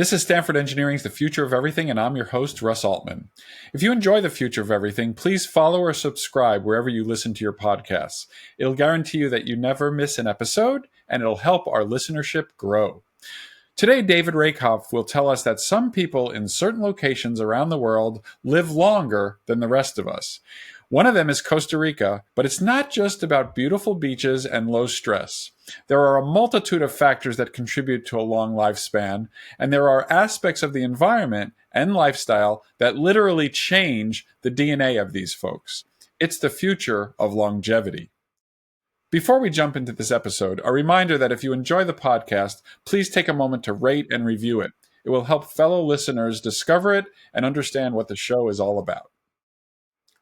This is Stanford Engineering's The Future of Everything, and I'm your host, Russ Altman. If you enjoy The Future of Everything, please follow or subscribe wherever you listen to your podcasts. It'll guarantee you that you never miss an episode, and it'll help our listenership grow. Today, David Rehkopf will tell us that some people in certain locations around the world live longer than the rest of us. One of them is Costa Rica, but it's not just about beautiful beaches and low stress. There are a multitude of factors that contribute to a long lifespan, and there are aspects of the environment and lifestyle that literally change the DNA of these folks. It's the future of longevity. Before we jump into this episode, a reminder that if you enjoy the podcast, please take a moment to rate and review it. It will help fellow listeners discover it and understand what the show is all about.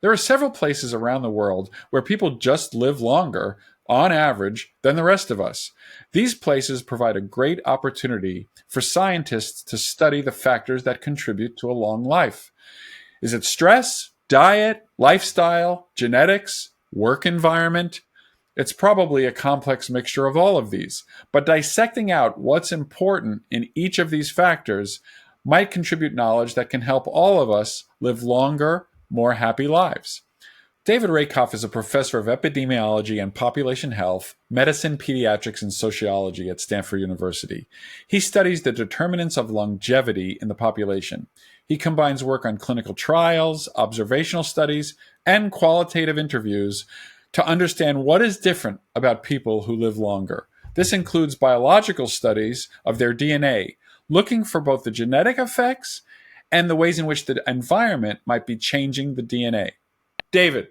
There are several places around the world where people just live longer, on average, than the rest of us. These places provide a great opportunity for scientists to study the factors that contribute to a long life. Is it stress, diet, lifestyle, genetics, work environment? It's probably a complex mixture of all of these, but dissecting out what's important in each of these factors might contribute knowledge that can help all of us live longer, more happy lives. David Rehkopf is a professor of epidemiology and population health, medicine, pediatrics, and sociology at Stanford University. He studies the determinants of longevity in the population. He combines work on clinical trials, observational studies, and qualitative interviews to understand what is different about people who live longer. This includes biological studies of their DNA, looking for both the genetic effects and the ways in which the environment might be changing the DNA. David,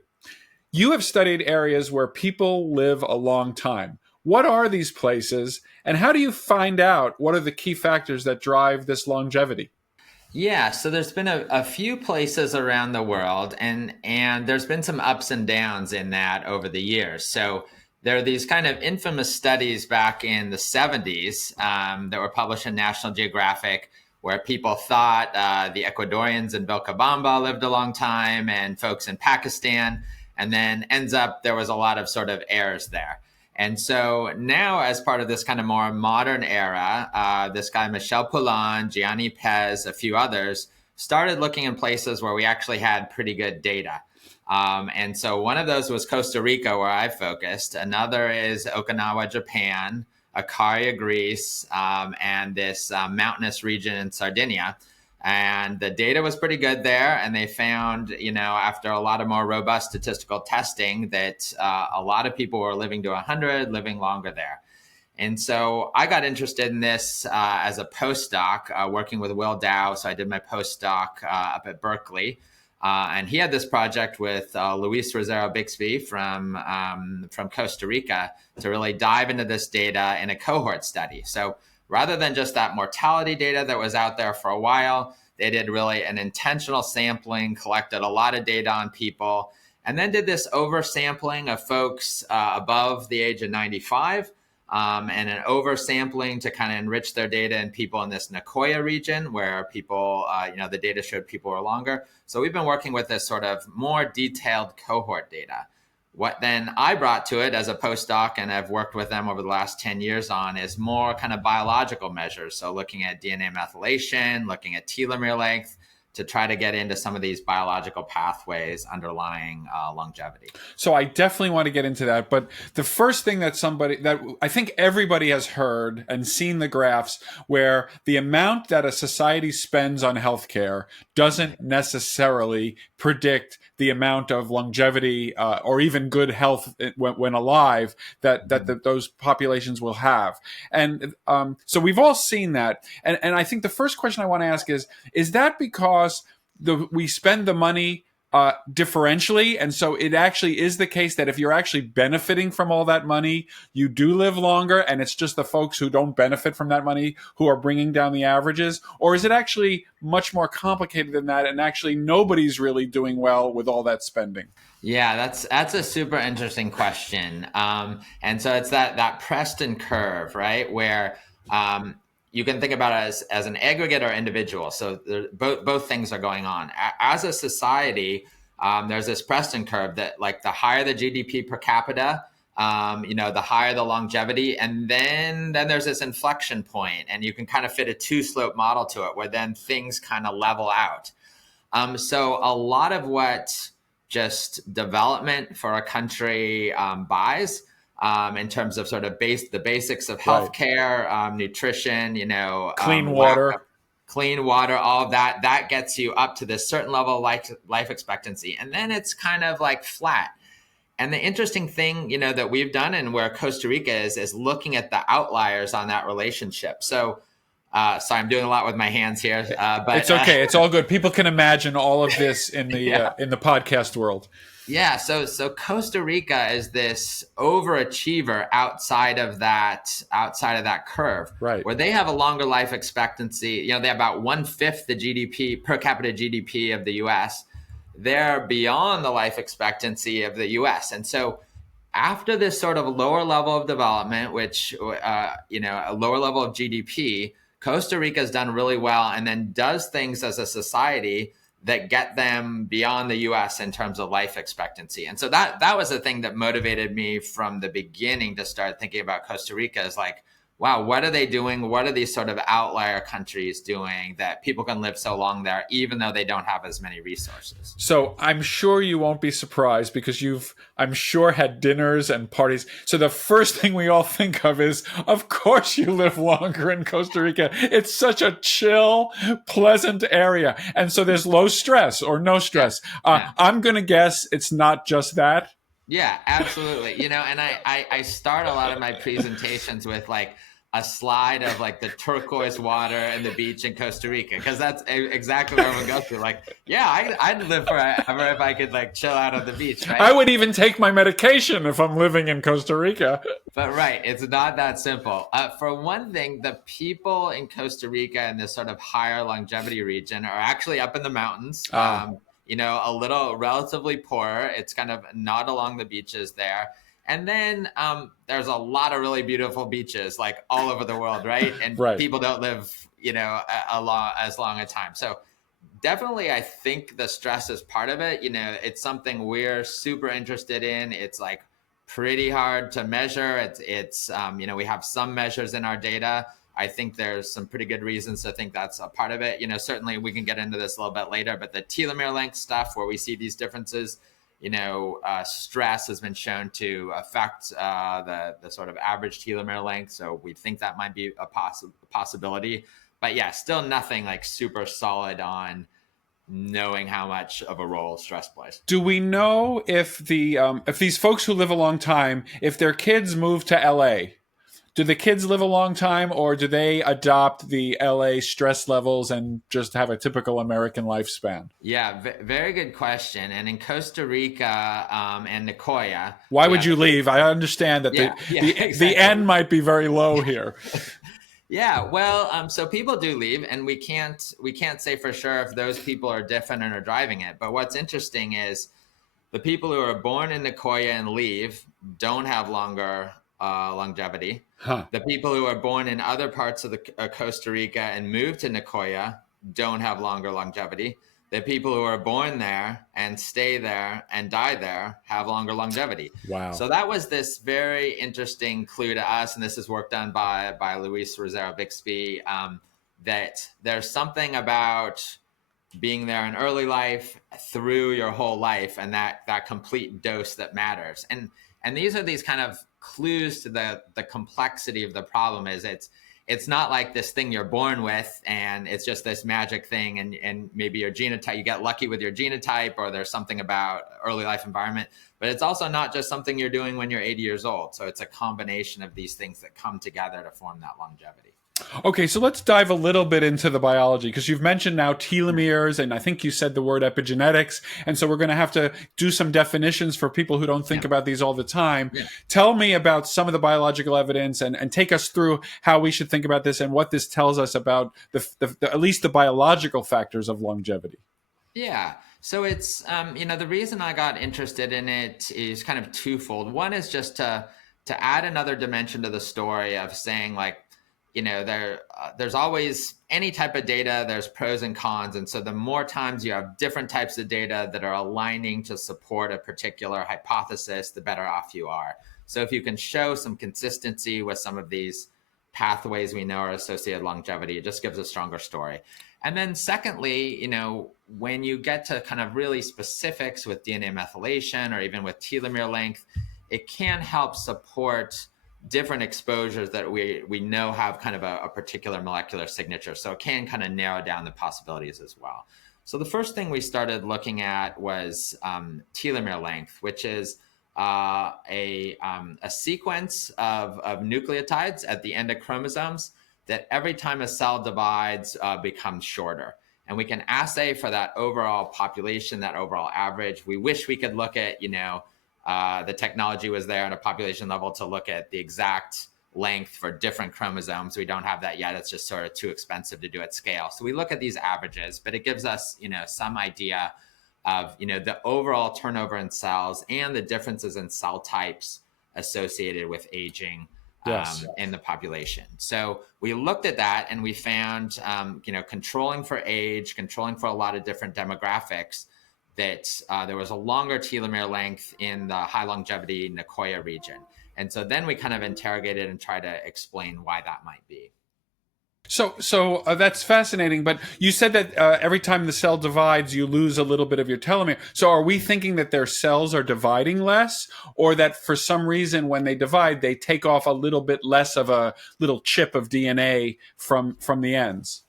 you have studied areas where people live a long time. What are these places, and how do you find out what are the key factors that drive this longevity? Yeah, so there's been a few places around the world, and there's been some ups and downs in that over the years. So there are these kind of infamous studies back in the 70s that were published in National Geographic, where people thought the Ecuadorians in Vilcabamba lived a long time and folks in Pakistan, and then ends up there was a lot of sort of errors there. And so now, as part of this kind of more modern era, this guy, Michel Poulain, Gianni Pez, a few others, started looking in places where we actually had pretty good data. And so one of those was Costa Rica, where I focused. Another is Okinawa, Japan, Icaria, Greece, and this mountainous region in Sardinia. And the data was pretty good there. And they found, after a lot of more robust statistical testing, that a lot of people were living to 100, living longer there. And so I got interested in this as a postdoc, working with Will Dow. So I did my postdoc up at Berkeley. And he had this project with Luis Rosero Bixby from Costa Rica to really dive into this data in a cohort study. So rather than just that mortality data that was out there for a while, they did really an intentional sampling, collected a lot of data on people, and then did this oversampling of folks above the age of 95, and an oversampling to kind of enrich their data in people in this Nicoya region where people, the data showed people were longer. So we've been working with this sort of more detailed cohort data. What then I brought to it as a postdoc, and I've worked with them over the last 10 years on, is more kind of biological measures. So looking at DNA methylation, looking at telomere length, to try to get into some of these biological pathways underlying longevity. So I definitely want to get into that. But the first thing that I think everybody has heard and seen the graphs where the amount that a society spends on healthcare doesn't necessarily predict the amount of longevity or even good health when alive that those populations will have. And so we've all seen that. And I think the first question I want to ask is that because we spend the money differentially, and so it actually is the case that if you're actually benefiting from all that money, you do live longer, and it's just the folks who don't benefit from that money who are bringing down the averages? Or is it actually much more complicated than that, and actually nobody's really doing well with all that spending? Yeah, that's a super interesting question. And so it's that Preston curve, right, where you can think about it as an aggregate or individual. So both things are going on. As a society, there's this Preston curve that, like, the higher the GDP per capita, the higher the longevity. And then there's this inflection point, and you can kind of fit a two-slope model to it where then things kind of level out. So a lot of what just development for a country buys in terms of sort of the basics of healthcare, nutrition, clean water. Clean water, all of that gets you up to this certain level of life expectancy. And then it's kind of like flat. And the interesting thing, that we've done and where Costa Rica is looking at the outliers on that relationship. So, sorry, I'm doing a lot with my hands here, but it's okay. It's all good. People can imagine all of this in the in the podcast world. Yeah. So Costa Rica is this overachiever outside of that curve, right? Where they have a longer life expectancy. They have about 1/5 the GDP per capita GDP of the U.S. They're beyond the life expectancy of the U.S. And so after this sort of lower level of development, which, a lower level of GDP, Costa Rica has done really well and then does things as a society that get them beyond the U.S. in terms of life expectancy. And so that was the thing that motivated me from the beginning to start thinking about Costa Rica is like, wow, what are they doing? What are these sort of outlier countries doing that people can live so long there, even though they don't have as many resources? So I'm sure you won't be surprised because I'm sure, had dinners and parties. So the first thing we all think of is, of course, you live longer in Costa Rica. It's such a chill, pleasant area. And so there's low stress or no stress. I'm going to guess it's not just that. Yeah, absolutely. And I start a lot of my presentations with like a slide of like the turquoise water and the beach in Costa Rica, because that's exactly where everyone goes to. Like, yeah, I'd live forever if I could like chill out on the beach, right? I would even take my medication if I'm living in Costa Rica. But right, it's not that simple. For one thing, the people in Costa Rica in this sort of higher longevity region are actually up in the mountains. A little relatively poorer. It's kind of not along the beaches there. And then there's a lot of really beautiful beaches like all over the world, right? And people don't live, as long a time. So definitely, I think the stress is part of it. It's something we're super interested in. It's like pretty hard to measure. It's we have some measures in our data. I think there's some pretty good reasons to think that's a part of it. Certainly we can get into this a little bit later, but the telomere length stuff where we see these differences, stress has been shown to affect the sort of average telomere length. So we think that might be a possibility. But yeah, still nothing like super solid on knowing how much of a role stress plays. Do we know if these folks who live a long time, if their kids move to LA, do the kids live a long time, or do they adopt the LA stress levels and just have a typical American lifespan? Yeah, very good question. And in Costa Rica and Nicoya... Why would you leave? I understand that exactly. The end might be very low here. Yeah, well, so people do leave, and we can't say for sure if those people are different and are driving it. But what's interesting is the people who are born in Nicoya and leave don't have longer longevity. The people who are born in other parts of the Costa Rica and move to Nicoya don't have longer longevity. The people who are born there and stay there and die there have longer longevity. Wow. So that was this very interesting clue to us, and this is work done by Luis Rosero Bixby, that there's something about being there in early life through your whole life and that complete dose that matters. And these are these kind of clues to the complexity of the problem. Is it's not like this thing you're born with and it's just this magic thing and maybe your genotype, you get lucky with your genotype, or there's something about early life environment, but it's also not just something you're doing when you're 80 years old. So it's a combination of these things that come together to form that longevity. Okay, so let's dive a little bit into the biology, because you've mentioned now telomeres, and I think you said the word epigenetics, and so we're going to have to do some definitions for people who don't think about these all the time. Yeah. Tell me about some of the biological evidence and take us through how we should think about this and what this tells us about the at least the biological factors of longevity. Yeah. So it's, the reason I got interested in it is kind of twofold. One is just to add another dimension to the story of saying, like, there's always any type of data, there's pros and cons. And so the more times you have different types of data that are aligning to support a particular hypothesis, the better off you are. So if you can show some consistency with some of these pathways we know are associated with longevity, it just gives a stronger story. And then secondly, when you get to kind of really specifics with DNA methylation or even with telomere length, it can help support different exposures that we know have kind of a particular molecular signature. So it can kind of narrow down the possibilities as well. So the first thing we started looking at was telomere length, which is a sequence of nucleotides at the end of chromosomes that every time a cell divides becomes shorter. And we can assay for that overall population, that overall average. We wish we could look at, the technology was there at a population level to look at the exact length for different chromosomes. We don't have that yet. It's just sort of too expensive to do at scale. So we look at these averages, but it gives us, some idea of, the overall turnover in cells and the differences in cell types associated with aging in the population. So we looked at that and we found, controlling for age, controlling for a lot of different demographics, that there was a longer telomere length in the high longevity Nicoya region. And so then we kind of interrogated and tried to explain why that might be. So that's fascinating. But you said that every time the cell divides, you lose a little bit of your telomere. So are we thinking that their cells are dividing less, or that for some reason when they divide, they take off a little bit less of a little chip of DNA from the ends?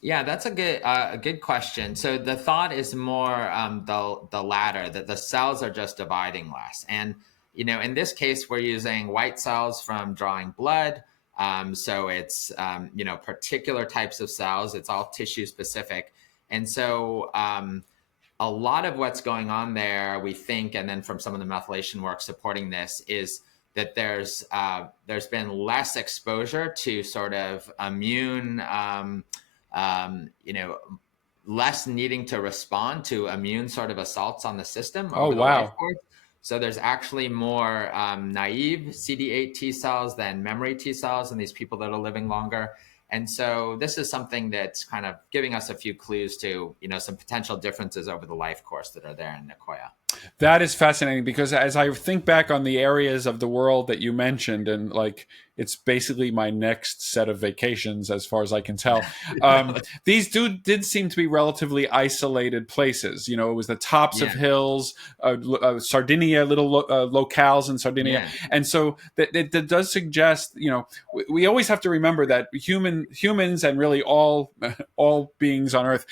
Yeah, that's a good question. So the thought is more the latter, that the cells are just dividing less. And in this case, we're using white cells from drawing blood. So it's particular types of cells. It's all tissue specific, and so a lot of what's going on there, we think, and then from some of the methylation work supporting this, is that there's been less exposure to sort of immune. Less needing to respond to immune sort of assaults on the system over the life course. So there's actually more naive CD8 T cells than memory T cells in these people that are living longer. And so this is something that's kind of giving us a few clues to, some potential differences over the life course that are there in Nicoya. That is fascinating, because as I think back on the areas of the world that you mentioned, and it's basically my next set of vacations as far as I can tell. These did seem to be relatively isolated places. It was the tops of hills, Sardinia, little locales in Sardinia. Yeah. And so that does suggest, we always have to remember that humans and really all beings on Earth,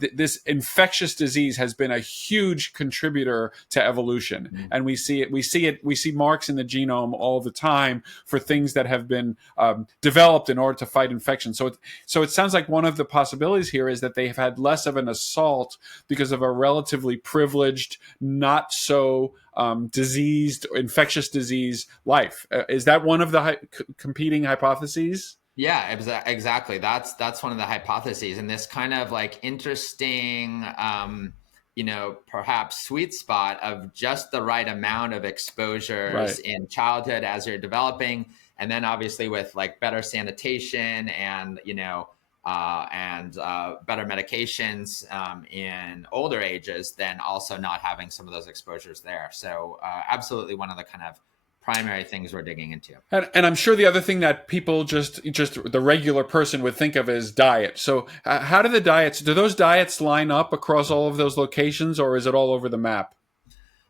this infectious disease has been a huge contributor to evolution. Mm-hmm. And we see marks in the genome all the time for things that have been developed in order to fight infection. So it sounds like one of the possibilities here is that they have had less of an assault because of a relatively privileged, not so diseased, infectious disease life. Is that one of the competing hypotheses? Yeah, exactly. That's one of the hypotheses, and this kind of interesting perhaps sweet spot of just the right amount of exposures in childhood as you're developing. And then obviously with better sanitation and, better medications in older ages, then also not having some of those exposures there. So absolutely one of the kind of primary things we're digging into. And I'm sure the other thing that people just the regular person would think of is diet. So how do those diets line up across all of those locations, or is it all over the map?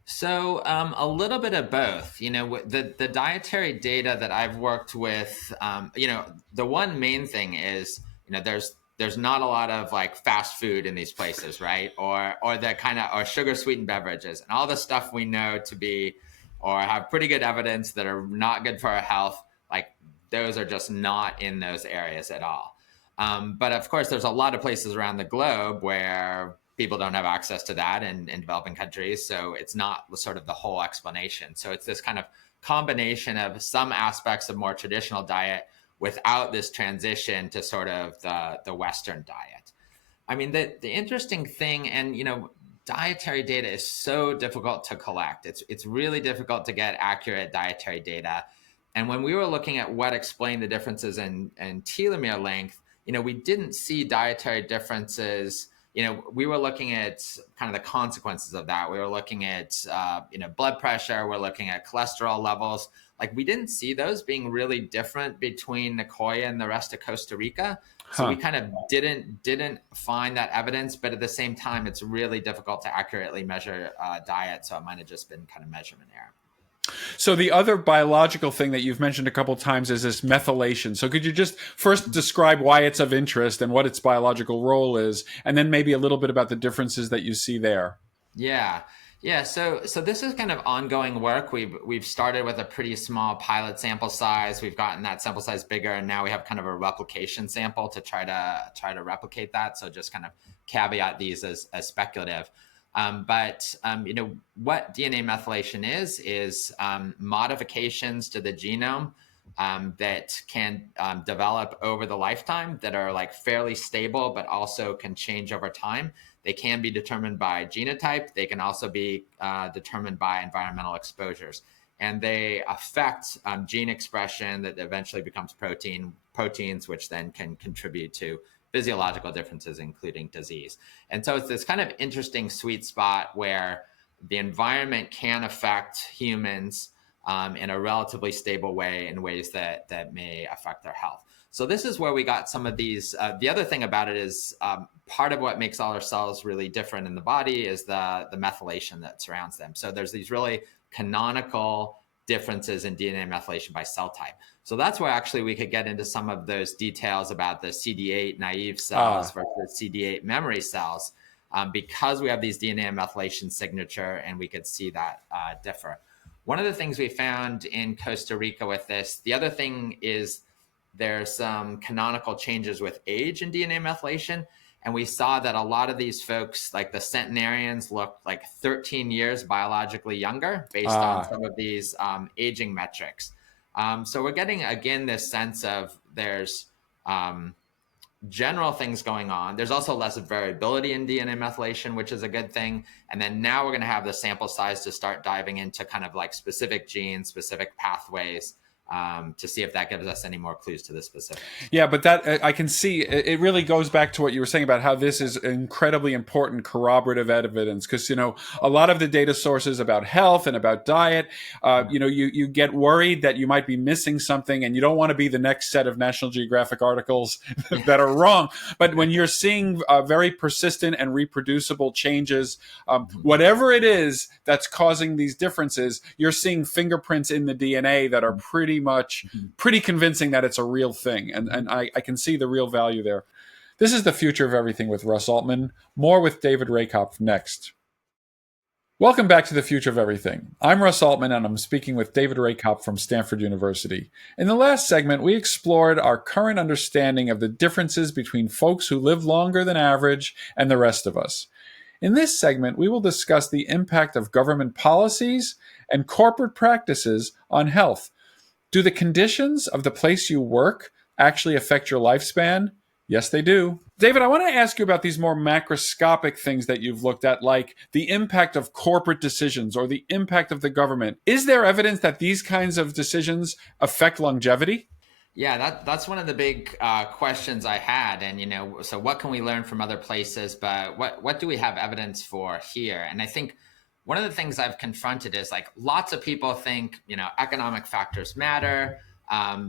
So a little bit of both. The dietary data that I've worked with, the one main thing is, there's not a lot of fast food in these places, right? Or the kind of or sugar sweetened beverages and all the stuff we know to be or have pretty good evidence that are not good for our health. Those are just not in those areas at all. But of course, there's a lot of places around the globe where people don't have access to that in developing countries. So it's not sort of the whole explanation. So it's this kind of combination of some aspects of more traditional diet without this transition to sort of the Western diet. I mean, the interesting thing, and, dietary data is so difficult to collect. It's really difficult to get accurate dietary data. And when we were looking at what explained the differences in telomere length, we didn't see dietary differences. We were looking at kind of the consequences of that. We were looking at, blood pressure. We're looking at cholesterol levels. like we didn't see those being really different between Nicoya and the rest of Costa Rica. So we Huh. kind of didn't find that evidence, but at the same time, it's really difficult to accurately measure diet. So it might have just been kind of measurement error. So the other biological thing that you've mentioned a couple times is this methylation. So could you just first describe why it's of interest and what its biological role is, and then maybe a little bit about the differences that you see there? Yeah. Yeah, so this is kind of ongoing work. We've started with a pretty small pilot sample size. We've gotten that sample size bigger, and now we have kind of a replication sample to try to replicate that. So just kind of caveat these as speculative. But what DNA methylation is modifications to the genome that can develop over the lifetime that are like fairly stable, but also can change over time. They can be determined by genotype. They can also be determined by environmental exposures. And they affect gene expression that eventually becomes proteins, which then can contribute to physiological differences, including disease. And so it's this kind of interesting sweet spot where the environment can affect humans in a relatively stable way in ways that may affect their health. So this is where we got some of these. The other thing about it is part of what makes all our cells really different in the body is the methylation that surrounds them. So there's these really canonical differences in DNA methylation by cell type. So that's where actually we could get into some of those details about the CD8 naive cells versus CD8 memory cells because we have these DNA methylation signature and we could see that differ. One of the things we found in Costa Rica with this, the other thing is there's some canonical changes with age in DNA methylation. And we saw that a lot of these folks, like the centenarians, looked like 13 years biologically younger based on some of these aging metrics. So we're getting, again, this sense of there's general things going on. There's also less variability in DNA methylation, which is a good thing. And then now we're going to have the sample size to start diving into kind of like specific genes, specific pathways, to see if that gives us any more clues to the specifics. Yeah, but that I can see it really goes back to what you were saying about how this is incredibly important corroborative evidence because a lot of the data sources about health and about diet, you get worried that you might be missing something and you don't want to be the next set of National Geographic articles that are wrong. But when you're seeing very persistent and reproducible changes, whatever it is that's causing these differences, you're seeing fingerprints in the DNA that are pretty convincing that it's a real thing. And I can see the real value there. This is The Future of Everything with Russ Altman. More with David Rehkopf next. Welcome back to The Future of Everything. I'm Russ Altman, and I'm speaking with David Rehkopf from Stanford University. In the last segment, we explored our current understanding of the differences between folks who live longer than average and the rest of us. In this segment, we will discuss the impact of government policies and corporate practices on health. Do the conditions of the place you work actually affect your lifespan? Yes, they do. David, I want to ask you about these more macroscopic things that you've looked at, like the impact of corporate decisions or the impact of the government. Is there evidence that these kinds of decisions affect longevity? Yeah, that's one of the big questions I had. And, so what can we learn from other places, but what do we have evidence for here? And I think one of the things I've confronted is like lots of people think, economic factors matter.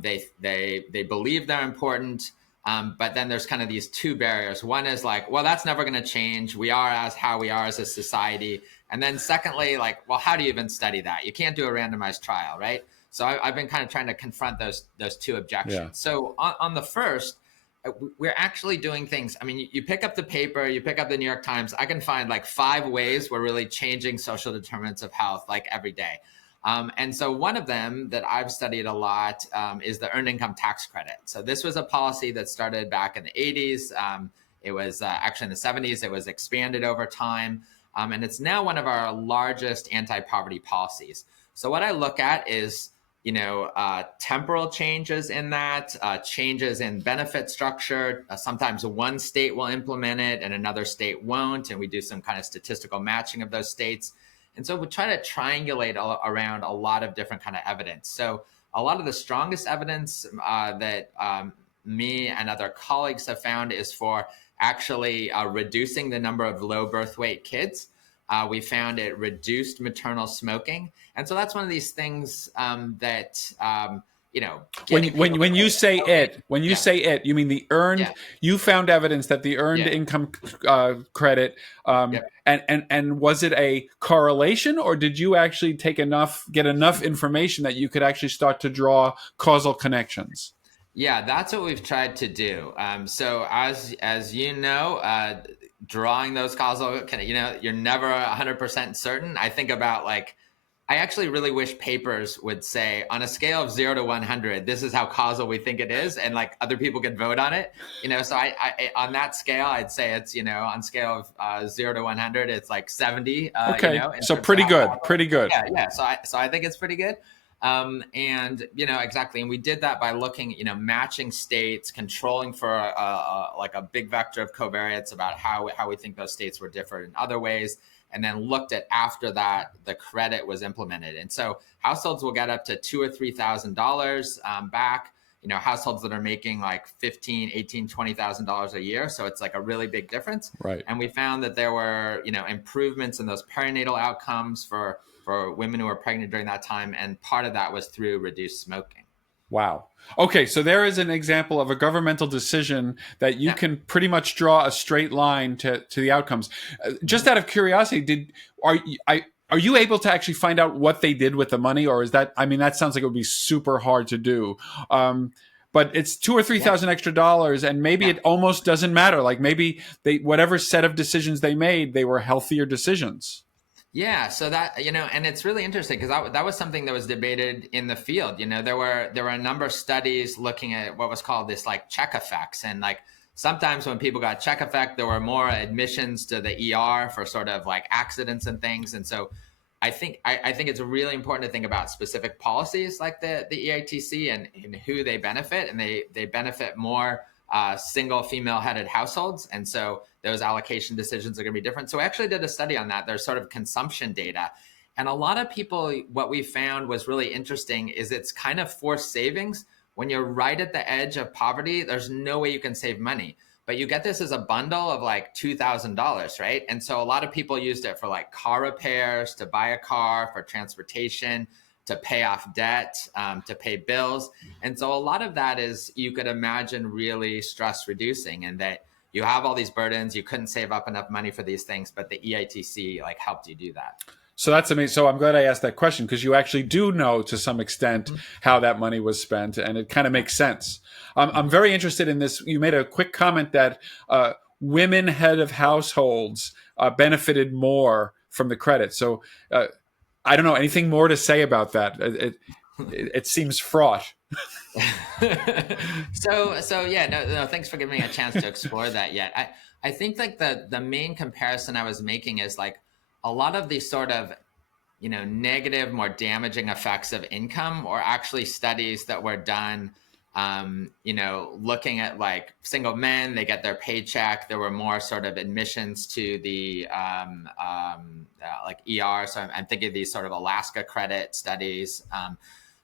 They believe they're important. But then there's kind of these two barriers. One is like, well, that's never going to change. We are how we are as a society. And then secondly, like, well, how do you even study that? You can't do a randomized trial, right? So I've been kind of trying to confront those two objections. Yeah. So on the first, we're actually doing things. I mean, you pick up the paper, you pick up the New York Times, I can find like 5 ways we're really changing social determinants of health like every day. And so one of them that I've studied a lot is the earned income tax credit. So this was a policy that started back in the 80s. It was actually in the 70s. It was expanded over time. And it's now one of our largest anti-poverty policies. So what I look at is temporal changes in that, changes in benefit structure. Sometimes one state will implement it and another state won't. And we do some kind of statistical matching of those states. And so we try to triangulate around a lot of different kind of evidence. So a lot of the strongest evidence that me and other colleagues have found is for actually reducing the number of low birth weight kids. we found it reduced maternal smoking. And so that's one of these things that, getting people When you say smoking. it, when you Yeah, say it, you mean the earned. yeah, You found evidence that the earned yeah, income credit, yeah. and was it a correlation, or did you actually get enough information that you could actually start to draw causal connections? Yeah, that's what we've tried to do. So as you know, drawing those causal, you're never 100% certain. I think about like, I actually really wish papers would say on a scale of 0 to 100, this is how causal we think it is, and like other people could vote on it. So I on that scale, I'd say it's on scale of 0 to 100, it's like 70. Okay, In so terms of pretty how causal. good, pretty good. Yeah, yeah. So I think it's pretty good. And exactly, and we did that by looking, matching states, controlling for like a big vector of covariates about how we think those states were different in other ways, and then looked at after that the credit was implemented. And so households will get up to $2,000 or $3,000 back. Households that are making like 15, 18, $20,000 a year, so it's like a really big difference. Right. And we found that there were improvements in those perinatal outcomes for women who were pregnant during that time, and part of that was through reduced smoking. Wow. Okay, so there is an example of a governmental decision that you Yeah. can pretty much draw a straight line to the outcomes. Just out of curiosity, are you able to actually find out what they did with the money, or is that? I mean, that sounds like it would be super hard to do. But it's $2,000 or $3,000 extra dollars, and maybe Yeah. it almost doesn't matter. Like maybe whatever set of decisions they made, they were healthier decisions. Yeah, so that and it's really interesting because that was something that was debated in the field. There were a number of studies looking at what was called this like check effects, and like sometimes when people got check effect, there were more admissions to the ER for sort of like accidents and things. And so I think it's really important to think about specific policies like the EITC and who they benefit, and they benefit more single female headed households, and so those allocation decisions are going to be different. So we actually did a study on that. There's sort of consumption data, and a lot of people, what we found was really interesting is it's kind of forced savings. When you're right at the edge of poverty, there's no way you can save money, but you get this as a bundle of like $2,000, right? And so a lot of people used it for like car repairs, to buy a car, for transportation, to pay off debt, to pay bills. And so a lot of that is, you could imagine, really stress reducing, and that you have all these burdens, you couldn't save up enough money for these things, but the EITC like helped you do that. So that's amazing. So I'm glad I asked that question, because you actually do know to some extent how that money was spent, and it kind of makes sense. I'm very interested in this. You made a quick comment that women head of households benefited more from the credit. So I don't know anything more to say about that. It seems fraught. So yeah, no, thanks for giving me a chance to explore that. Yet I think like the main comparison I was making is like a lot of these sort of negative, more damaging effects of income, or actually studies that were done looking at like single men, they get their paycheck, there were more sort of admissions to the like ER. So I'm thinking of these sort of Alaska credit studies.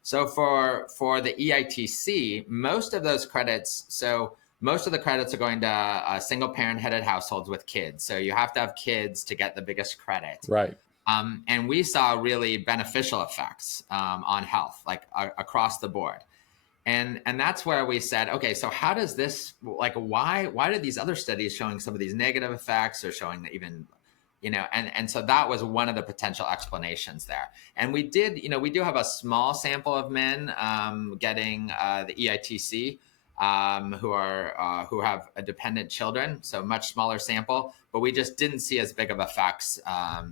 So for the EITC, most of those credits, so most of the credits are going to single parent headed households with kids. So you have to have kids to get the biggest credit. Right. And we saw really beneficial effects on health, like across the board. And that's where we said, okay, so how does this, like, why do these other studies showing some of these negative effects, or showing that even, and so that was one of the potential explanations there. And we do have a small sample of men getting the EITC who have dependent children, so much smaller sample, but we just didn't see as big of effects,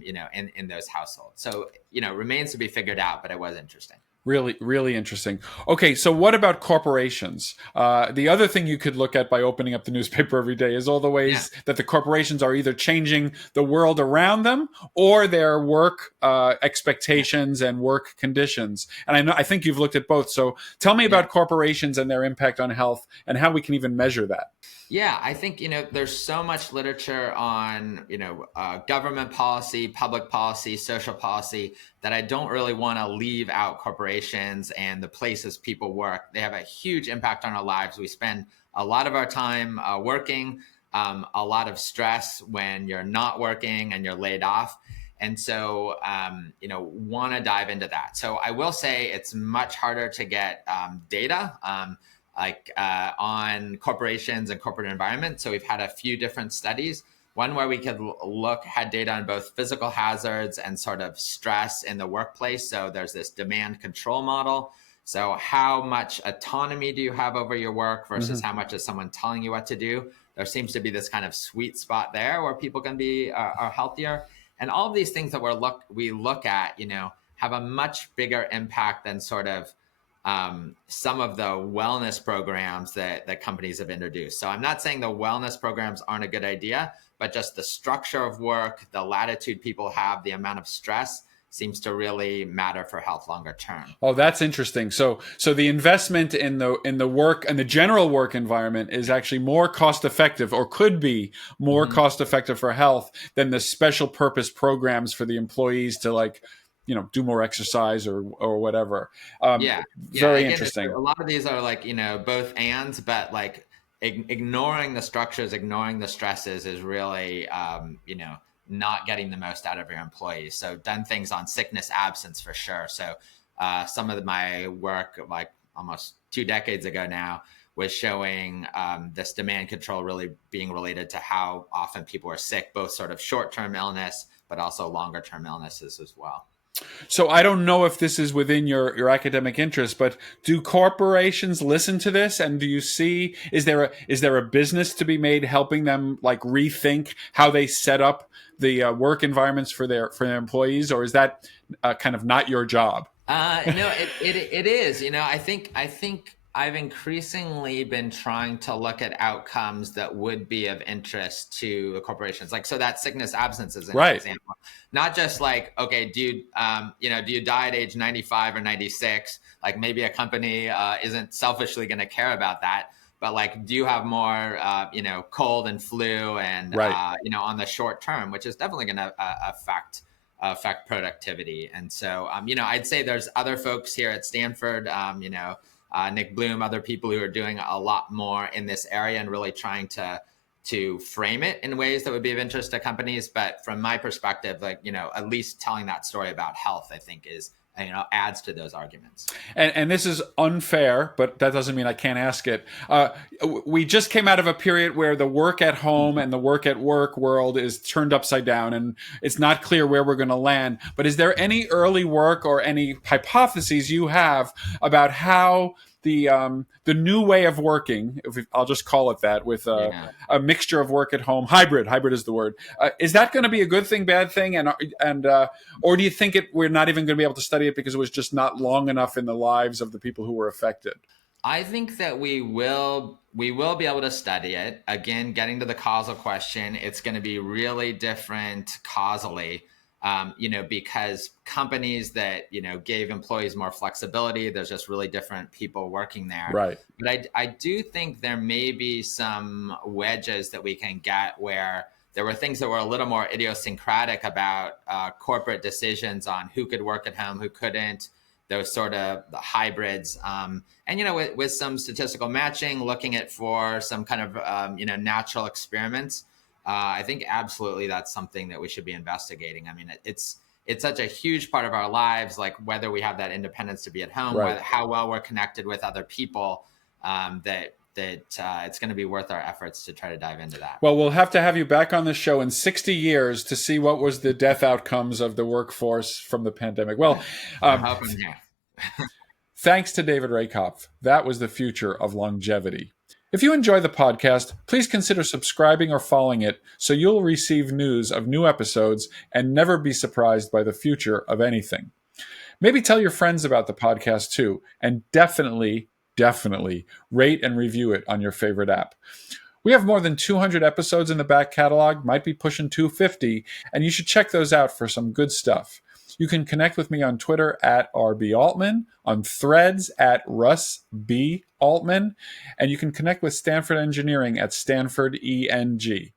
in those households. So, remains to be figured out, but it was interesting. Really, really interesting. Okay, so what about corporations? The other thing you could look at by opening up the newspaper every day is all the ways that the corporations are either changing the world around them, or their work expectations and work conditions. And I think you've looked at both. So tell me about corporations and their impact on health, and how we can even measure that. Yeah, I think, there's so much literature on, government policy, public policy, social policy, that I don't really want to leave out corporations and the places people work. They have a huge impact on our lives. We spend a lot of our time working, a lot of stress when you're not working and you're laid off. And so, want to dive into that. So I will say it's much harder to get data on corporations and corporate environment. So we've had a few different studies. One where we could had data on both physical hazards and sort of stress in the workplace. So there's this demand control model. So how much autonomy do you have over your work versus how much is someone telling you what to do? There seems to be this kind of sweet spot there where people can be are healthier. And all of these things that we look at, have a much bigger impact than sort of some of the wellness programs that companies have introduced. So I'm not saying the wellness programs aren't a good idea, but just the structure of work, the latitude people have, the amount of stress seems to really matter for health longer term. Oh, that's interesting. So the investment in the work and the general work environment is actually more cost effective, or could be more cost effective for health than the special purpose programs for the employees to do more exercise or whatever. Very interesting. A lot of these are both ands, but ignoring the structures, ignoring the stresses is really, not getting the most out of your employees. So done things on sickness absence for sure. So some of my work, almost 2 decades ago now, was showing this demand control really being related to how often people are sick, both sort of short-term illness, but also longer-term illnesses as well. So I don't know if this is within your academic interest, but do corporations listen to this? And do you see, is there a business to be made helping them rethink how they set up the work environments for their employees, or is that kind of not your job? No, it is. I think I've increasingly been trying to look at outcomes that would be of interest to corporations. So that sickness absence is an example. Not just okay, do you die at age 95 or 96? Maybe a company isn't selfishly going to care about that. But do you have more, cold and flu and, on the short term, which is definitely going to affect productivity. And so, I'd say there's other folks here at Stanford, Nick Bloom, other people who are doing a lot more in this area and really trying to frame it in ways that would be of interest to companies. But from my perspective, at least telling that story about health, I think is, adds to those arguments. And this is unfair, but that doesn't mean I can't ask it. We just came out of a period where the work at home and the work at work world is turned upside down, and it's not clear where we're going to land. But is there any early work or any hypotheses you have about how the new way of working, I'll just call it that, with a mixture of work at home, hybrid is the word. Is that going to be a good thing, bad thing, and or do you think we're not even going to be able to study it because it was just not long enough in the lives of the people who were affected? I think that we will be able to study it. Again, getting to the causal question, it's going to be really different causally. Because companies that, gave employees more flexibility, there's just really different people working there. Right. But I do think there may be some wedges that we can get where there were things that were a little more idiosyncratic about corporate decisions on who could work at home, who couldn't, those sort of the hybrids. And, with some statistical matching, looking at for some kind of, natural experiments. I think absolutely that's something that we should be investigating. I mean, it's such a huge part of our lives, whether we have that independence to be at home, how well we're connected with other people, that it's going to be worth our efforts to try to dive into that. Well, we'll have to have you back on the show in 60 years to see what was the death outcomes of the workforce from the pandemic. Well, I'm hoping, yeah. Thanks to David Rehkopf. That was the future of longevity. If you enjoy the podcast, please consider subscribing or following it so you'll receive news of new episodes and never be surprised by the future of anything. Maybe tell your friends about the podcast too, and definitely rate and review it on your favorite app. We have more than 200 episodes in the back catalog, might be pushing 250, and you should check those out for some good stuff. You can connect with me on Twitter at @RBAltman, on Threads at Russ B. Altman, and you can connect with Stanford Engineering at Stanford ENG.